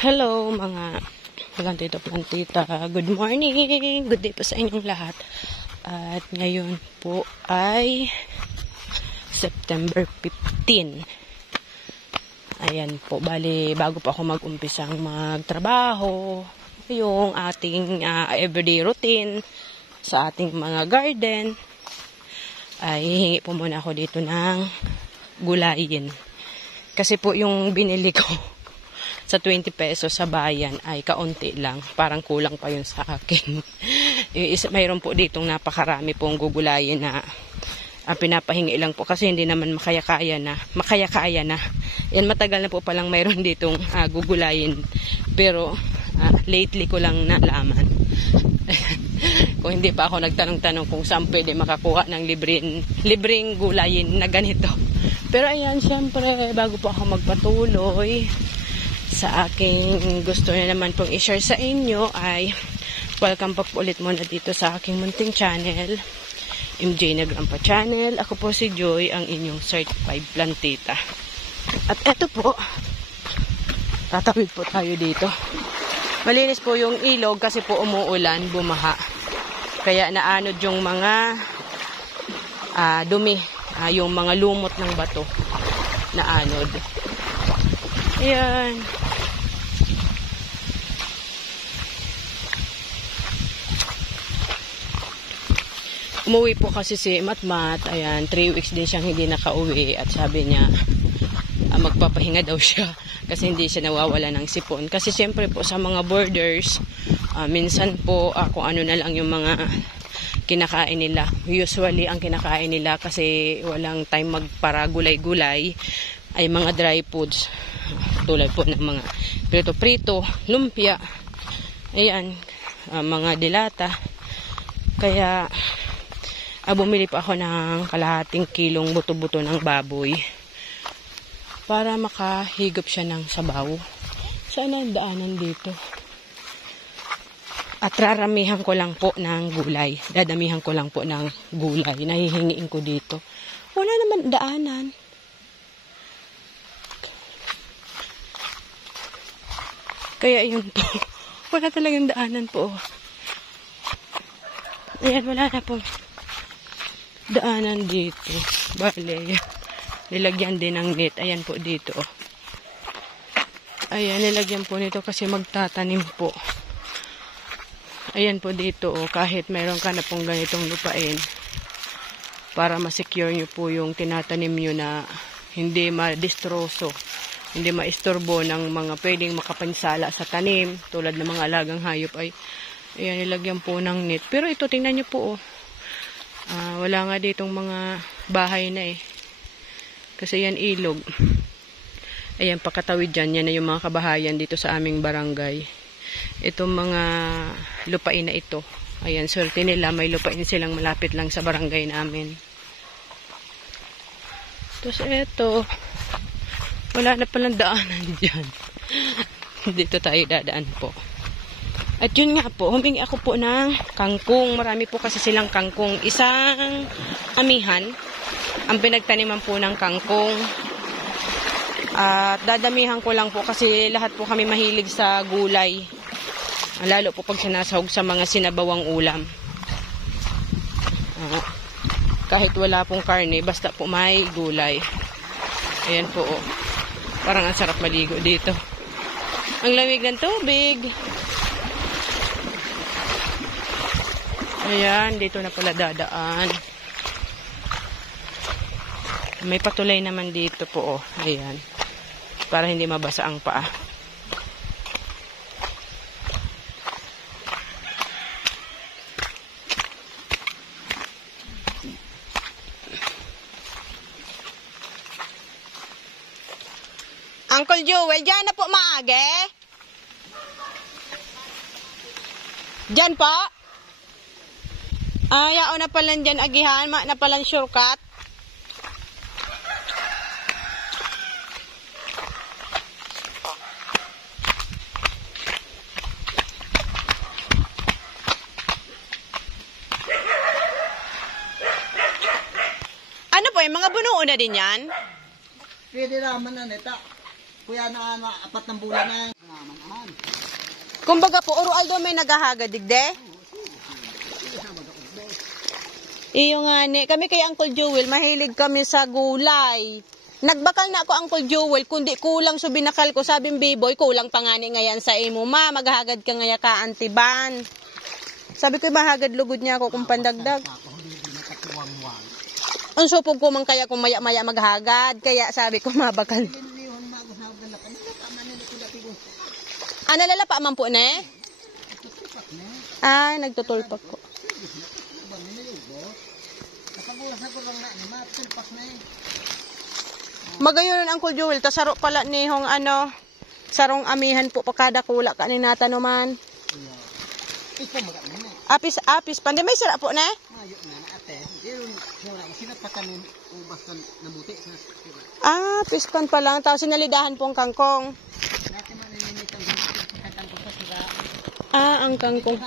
Hello mga plantita. Good morning. Good day po sa inyong lahat. At ngayon po ay September 15. Ayan po. Bali, bago pa ako mag-umpisang magtrabaho, yung ating everyday routine sa ating mga garden, ay hihingi po muna ako dito ng gulayin. Kasi po yung binili ko sa 20 pesos sa bayan ay kaunti lang. Parang kulang pa yun sa akin. Mayroon po ditong napakarami pong gugulayin na pinapahingi lang po kasi hindi naman makaya-kaya na. Yan, matagal na po palang mayroon ditong gugulayin. Pero lately ko lang nalaman. Kung hindi pa ako nagtanong-tanong kung saan pwede makakuha ng libreng gulayin na ganito. Pero ayan, syempre, bago po ako magpatuloy sa aking gusto na naman pong i-share sa inyo, ay welcome po ulit muna dito sa aking munting channel, MJ na Grandpa Channel. Ako po si Joy, ang inyong certified plantita. At eto po, tatawid po tayo dito. Malinis po yung ilog kasi po umuulan, bumaha. Kaya naanod yung mga dumi, yung mga lumot ng bato naanod. Ayan. Umuwi po kasi si Matmat. Ayan, 3 weeks din siyang hindi nakauwi. At sabi niya, magpapahinga daw siya. Kasi hindi siya nawawala ng sipon. Kasi siyempre po sa mga borders, minsan po kung ano na lang yung mga kinakain nila. Usually, ang kinakain nila kasi walang time magpara gulay-gulay, ay mga dry foods. Tulad po ng mga prito-prito, lumpia, ayan, mga dilata. Kaya, bumili pa ako ng kalahating kilong buto-buto ng baboy para makahigop siya ng sabaw. Saan ang daanan dito? At raramihan ko lang po ng gulay. Dadamihan ko lang po ng gulay. Nahihingiin ko dito. Wala naman daanan. Kaya yun po. Wala talagang daanan po. Ayan, wala na po daanan dito. Bale, nilagyan din ng net. Ayan po dito. Ayan, nilagyan po nito kasi magtatanim po. Ayan po dito. Kahit mayroon ka na pong ganitong lupain, para ma-secure nyo po yung tinatanim nyo na hindi ma-distroso, hindi maistorbo ng mga pwedeng makapansala sa tanim, tulad ng mga alagang hayop. Ay, ayan, nilagyan po ng net. Pero ito, tingnan nyo po, wala nga ditong mga bahay na kasi yan ilog. Ayan, pakatawid dyan, yan na yung mga kabahayan dito sa aming barangay. Itong mga lupain na ito, ayan, swerte nila, may lupain silang malapit lang sa barangay namin. Tapos eto, wala na palang daanan dyan. Dito tayo dadaan po. At yun nga po, humingi ako po ng kangkong. Marami po kasi silang kangkong. Isang amihan ang pinagtaniman po ng kangkong. At dadamihan ko lang po kasi lahat po kami mahilig sa gulay. Lalo po pag sinasahog sa mga sinabawang ulam. Kahit wala pong karne, basta po may gulay. Ayan po. Parang ang sarap maligo dito. Ang lamig ng tubig. Ayan, dito na pala dadaan. May patulay naman dito po. Ayan. Para hindi mabasa ang paa. Uncle Joel, dyan na po maage? Dyan po? Yao na pala dyan agihan, na palang shortcut. Ano po, yung mga bunuo na din yan? Pwede naman na neta. kuya na apat ng bulan na. Kumbaga po, oro aldo may naghahaga digde? Iyo nga ni, kami kay Uncle Jewel, mahilig kami sa gulay. Nagbakal na ako Uncle Jewel, kundi kulang so binakal ko. Sabing biboy, kulang pa nga ni ngayon sa imo. Ma, maghagad ka ngaya ka, antiban. Sabi ko, mahagad lugod niya ako kung pandagdag. Ang supog ko man kaya kung maya-maya maghagad. Kaya sabi ko, mabakal. Nalalapa man po, ne? Nagtutulpak ko. Magayon ang Uncle Jewel, tasaro pala ni hong sarong amihan po pakada kula ka ni natanoman. Apis, pandi may sira po na? Pispan pa lang, tapos sinalidahan pong kangkong. Ang kangkong.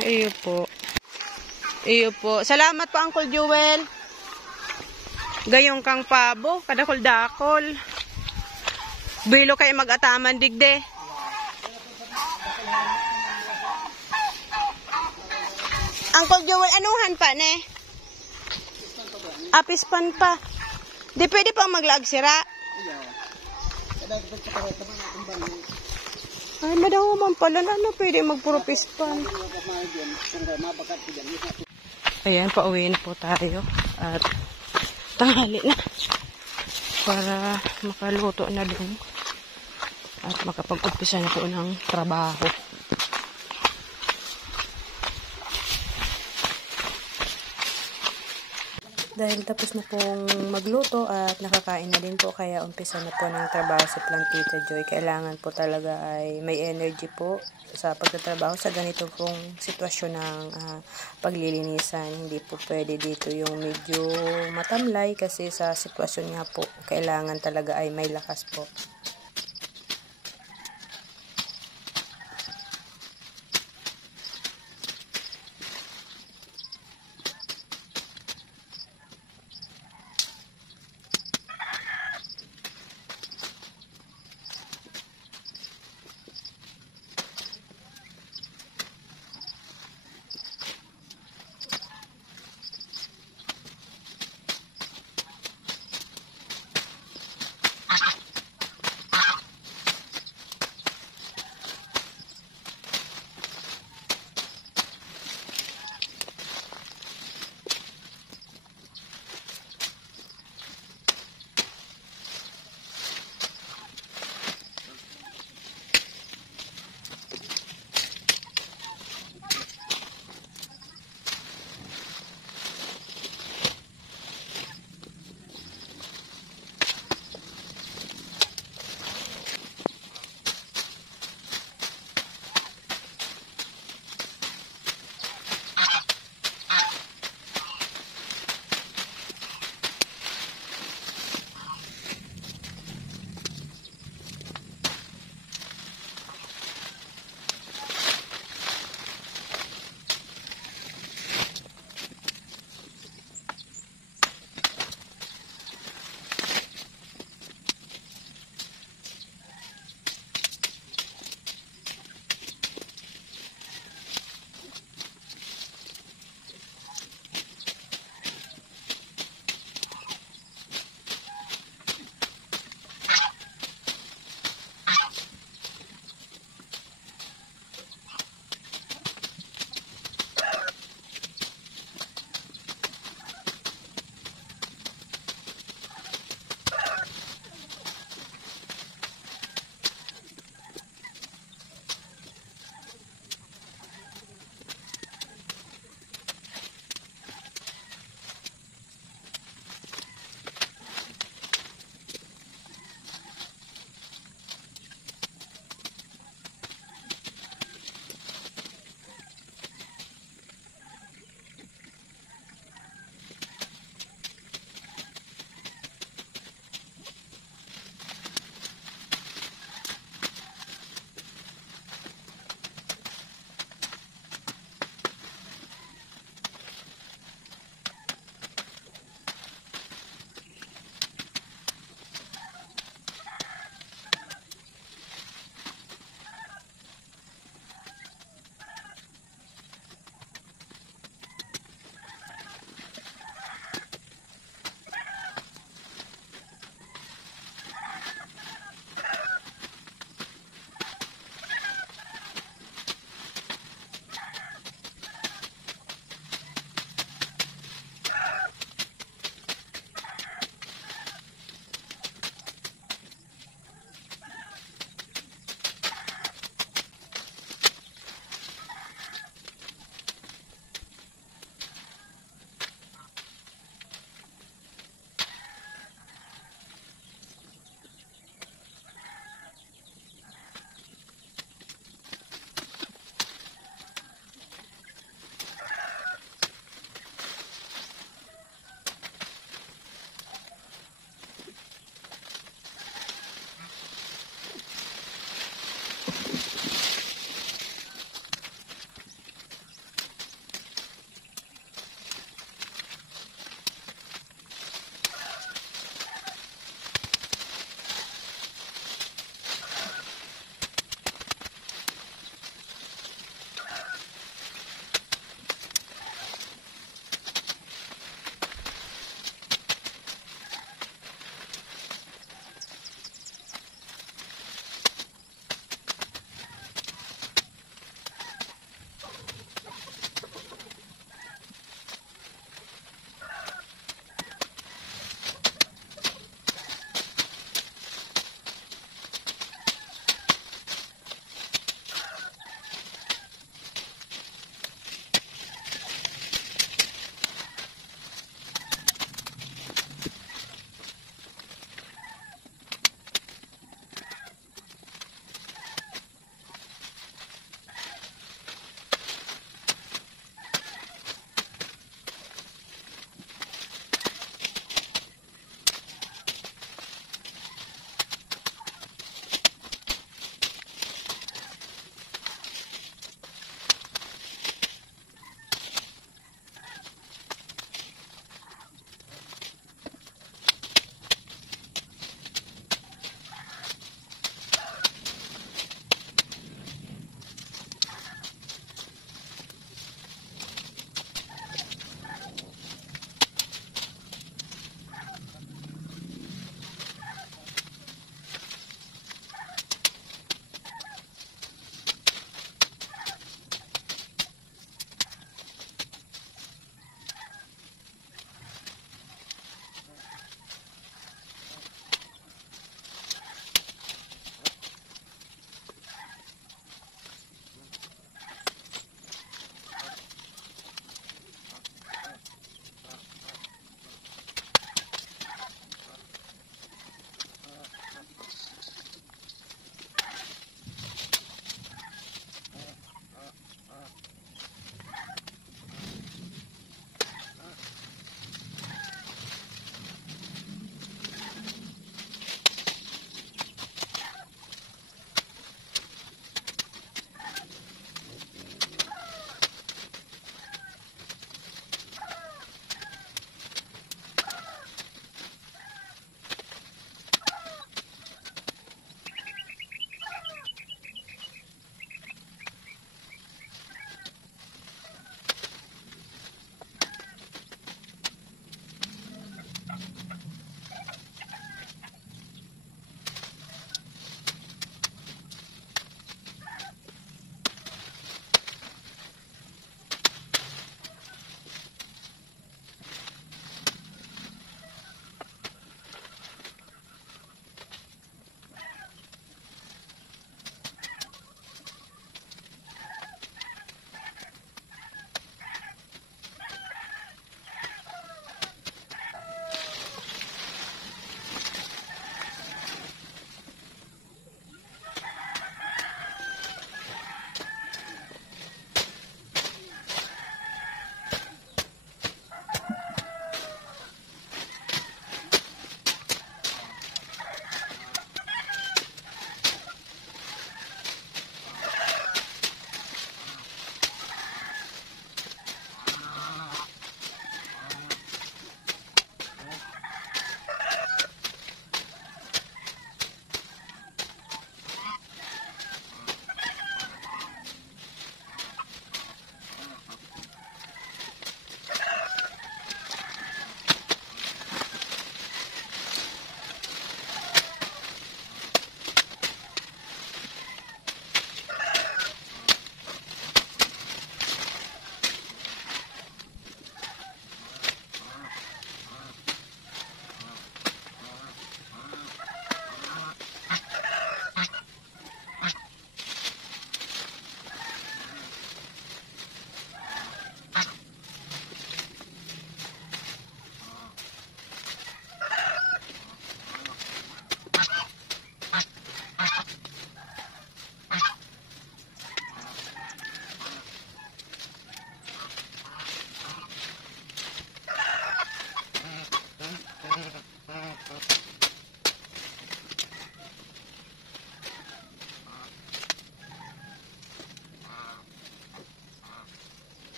Iyo po. Iyo po. Salamat po Uncle Jewel. Gayong kang pabo, kadakol-dakol. Bilo kay mag-ataman digde. Uncle Jewel, anuhan pa ne? Pispan pa. Di pwede pang maglaag sira. Madaho man pala na pwede magpuro pispan. Ayan, pauwi na po tayo. At tanghali na para makaluto na din at makapag-umpisa na po ng trabaho. Dahil tapos na pong magluto at nakakain na din po, kaya umpisa na po ng trabaho si Plantita Joy. Kailangan po talaga ay may energy po sa pagtatrabaho sa ganito pong sitwasyon ng paglilinisan. Hindi po pwede dito yung medyo matamlay kasi sa sitwasyon nga po kailangan talaga ay may lakas po.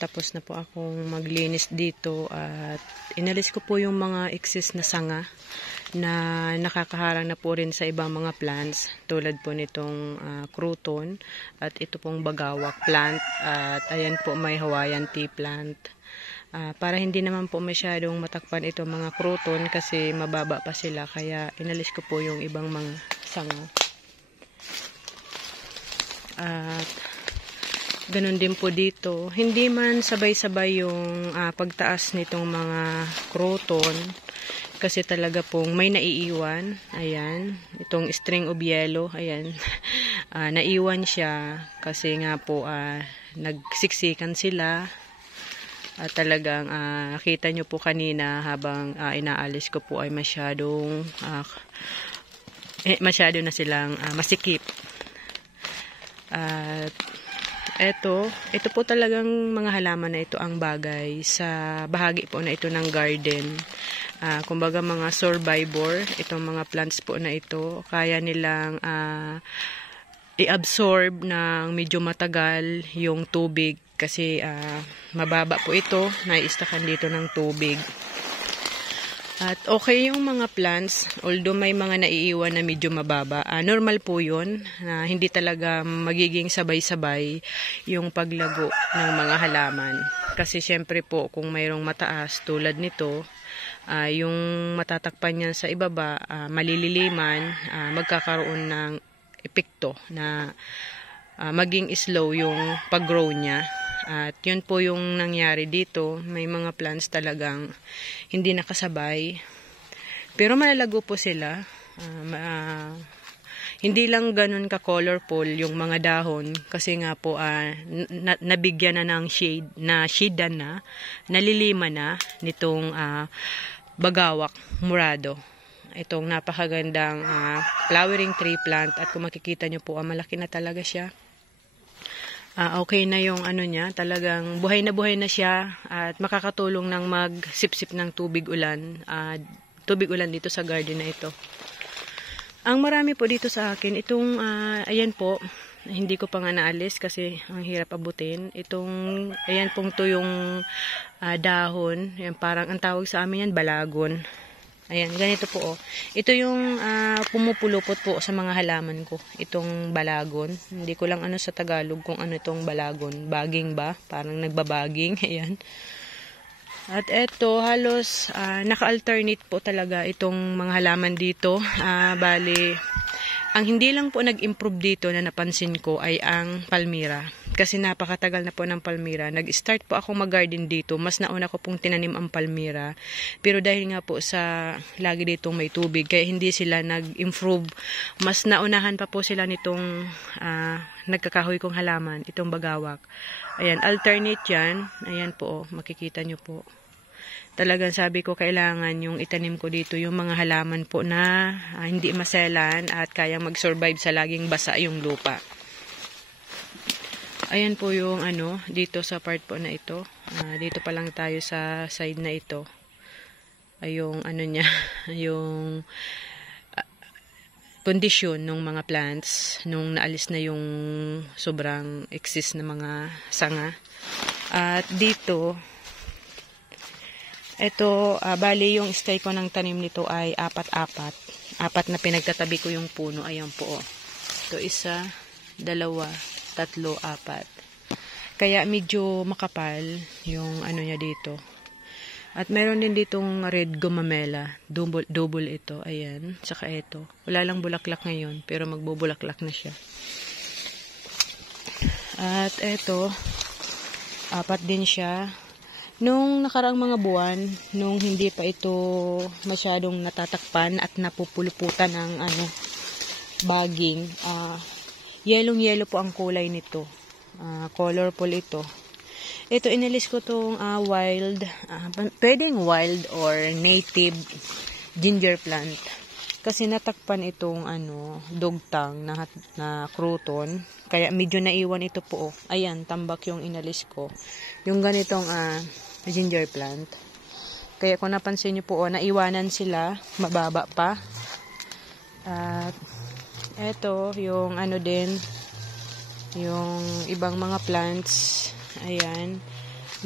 Tapos na po akong maglinis dito at inalis ko po yung mga excess na sanga na nakakaharang na po rin sa ibang mga plants tulad po nitong crouton at ito pong bagawak plant at ayan po may Hawaiian tea plant. Para hindi naman po masyadong matakpan itong mga crouton kasi mababa pa sila kaya inalis ko po yung ibang mga sanga. At ganun din po dito. Hindi man sabay-sabay yung pagtaas nitong mga crouton kasi talaga pong may naiiwan. Ayan. Itong string of yellow. Ayan. Naiwan siya kasi nga po nagsiksikan sila. At talagang nakita nyo po kanina habang inaalis ko po ay masyado na silang masikip. At ito po talagang mga halaman na ito ang bagay sa bahagi po na ito ng garden. Kumbaga mga survivor, itong mga plants po na ito, kaya nilang i-absorb ng medyo matagal yung tubig kasi mababa po ito, nai-stakan dito ng tubig. At okay yung mga plants, although may mga naiiwan na medyo mababa. Normal po yun, na hindi talaga magiging sabay-sabay yung paglago ng mga halaman. Kasi syempre po, kung mayroong mataas tulad nito, yung matatakpan niyan sa ibaba, malililiman, magkakaroon ng epekto na maging slow yung pag-grow niya. At yun po yung nangyari dito. May mga plants talagang hindi nakasabay. Pero malalago po sila. Hindi lang ganun ka-colorful yung mga dahon. Kasi nga po nabigyan na ng shade. Shade na. Nalilima na nitong bagawak murado. Itong napakagandang flowering tree plant. At kung makikita nyo po, malaki na talaga siya. Okay na yung ano niya, talagang buhay na siya at makakatulong ng magsipsip ng tubig ulan dito sa garden na ito. Ang marami po dito sa akin, itong ayan po, hindi ko pa nga naalis kasi ang hirap abutin. Itong ayan pong to yung dahon, yan, parang ang tawag sa amin yan balagon. Ayan, ganito po, oh. Ito yung pumupulupot po sa mga halaman ko. Itong balagon. Hindi ko lang ano sa Tagalog kung ano itong balagon. Baging ba? Parang nagbabaging. Ayan. At eto, halos naka-alternate po talaga itong mga halaman dito. Bali, ang hindi lang po nag-improve dito na napansin ko ay ang palmira. Kasi napakatagal na po ng palmira. Nag-start po ako mag-garden dito. Mas nauna ko pong tinanim ang palmira. Pero dahil nga po sa lagi ditong may tubig, kaya hindi sila nag-improve. Mas naunahan pa po sila nitong nagkakahoy kong halaman, itong bagawak. Ayan, alternate yan. Ayan po, makikita nyo po. Talagang sabi ko, kailangan yung itanim ko dito yung mga halaman po na hindi maselan at kayang mag-survive sa laging basa yung lupa. Ayan po yung ano, dito sa part po na ito. Dito pa lang tayo sa side na ito. Ay yung ano niya, yung kondisyon ng mga plants nung naalis na yung sobrang excess na mga sanga. At dito, ito, bali yung style ko ng tanim nito ay apat-apat. Apat na pinagtatabi ko yung puno. Ayan po. Ito, 1, 2, 3, 4. Kaya medyo makapal yung ano niya dito. At meron din ditong red gumamela. Double ito. Ayan. Saka ito. Wala lang bulaklak ngayon. Pero magbubulaklak na siya. At ito, apat din siya. Nung nakaraang mga buwan, nung hindi pa ito masyadong natatakpan at napupuluputan ng baging, yellow-yellow po ang kulay nito. Colorful ito. Ito, inalis ko tong wild, pwedeng wild or native ginger plant. Kasi natakpan itong dugtang na crouton. Kaya medyo naiwan ito po. Ayan, tambak yung inalis ko. Yung ganitong ginger plant. Kaya kung napansin nyo po, naiwanan sila, mababa pa. At eto, yung din, yung ibang mga plants. Ayan,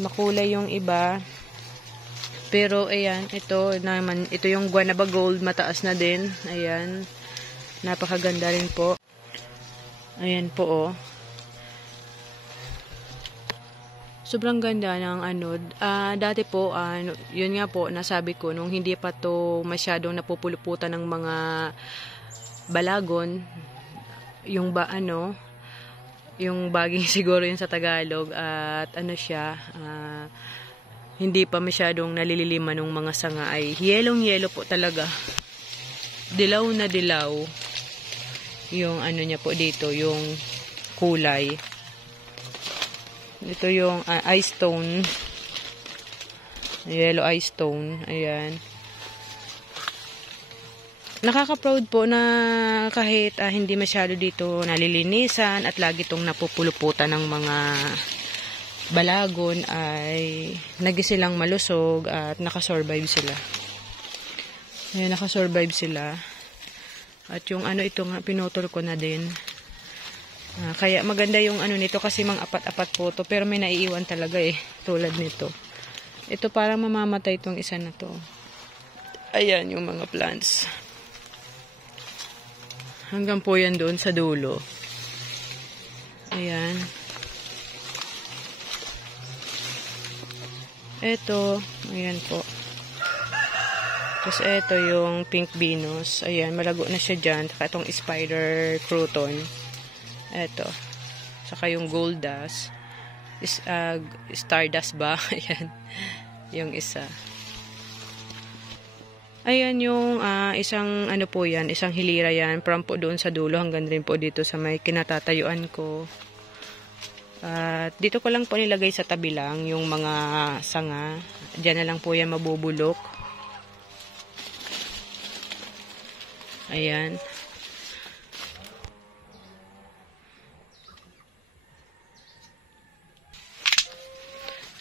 makulay yung iba. Pero ayan, ito naman, ito yung guanaba gold, mataas na din. Ayan, napakaganda rin po. Ayan po, oh. Sobrang ganda ng dati po, yun nga po, nasabi ko, nung hindi pa to masyadong napupuluputan ng mga balagon, yung yung baging siguro yun sa Tagalog, at siya, hindi pa masyadong nalililiman ng mga sanga, ay yellow po talaga. Dilaw na dilaw yung niya po dito, yung kulay. Ito yung ice stone. Yellow ice stone. Ayan. Nakaka-proud po na kahit hindi masyado dito nalilinisan at lagi itong napupuluputan ng mga balagon, ay nagisilang malusog at nakasurvive sila. Ayan, nakasurvive sila. At yung ito nga, pinutol ko na din. Kaya maganda yung nito kasi mang apat-apat po to, pero may naiiwan talaga tulad nito. Ito parang mamamatay itong isa na to. Ayan yung mga plants. Hanggang po yan doon sa dulo. Ayan. Ito, ayan po. Tapos ito yung pink Venus. Ayan, malago na siya dyan. Saka itong spider crouton. Ito. Saka yung gold dust. Stardust ba? Ayan. Yung isa. Ayan yung isang po yan. Isang hilira yan. From po doon sa dulo hanggang rin po dito sa may kinatatayuan ko. At dito ko lang po nilagay sa tabi lang yung mga sanga. Diyan na lang po yan mabubulok. Ayan.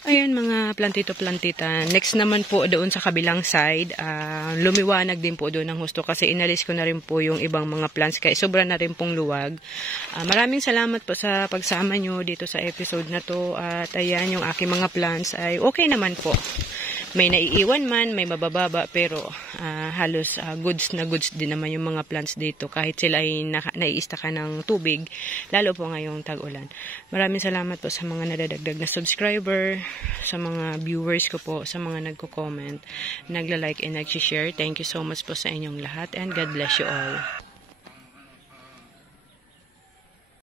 Ayan mga plantito-plantita. Next naman po doon sa kabilang side, lumiwanag din po doon ng husto kasi inalis ko na rin po yung ibang mga plants kaya sobra na rin pong luwag. Maraming salamat po sa pagsama nyo dito sa episode na to at ayan yung aking mga plants ay okay naman po. May naiiwan man, may mabababa pero halos goods na goods din naman yung mga plants dito kahit sila ay naiista ka ng tubig, lalo po ngayong tag-ulan. Maraming salamat po sa mga nadadagdag na subscriber, sa mga viewers ko po, sa mga nagko-comment, nagla-like and nag-share. Thank you so much po sa inyong lahat and God bless you all.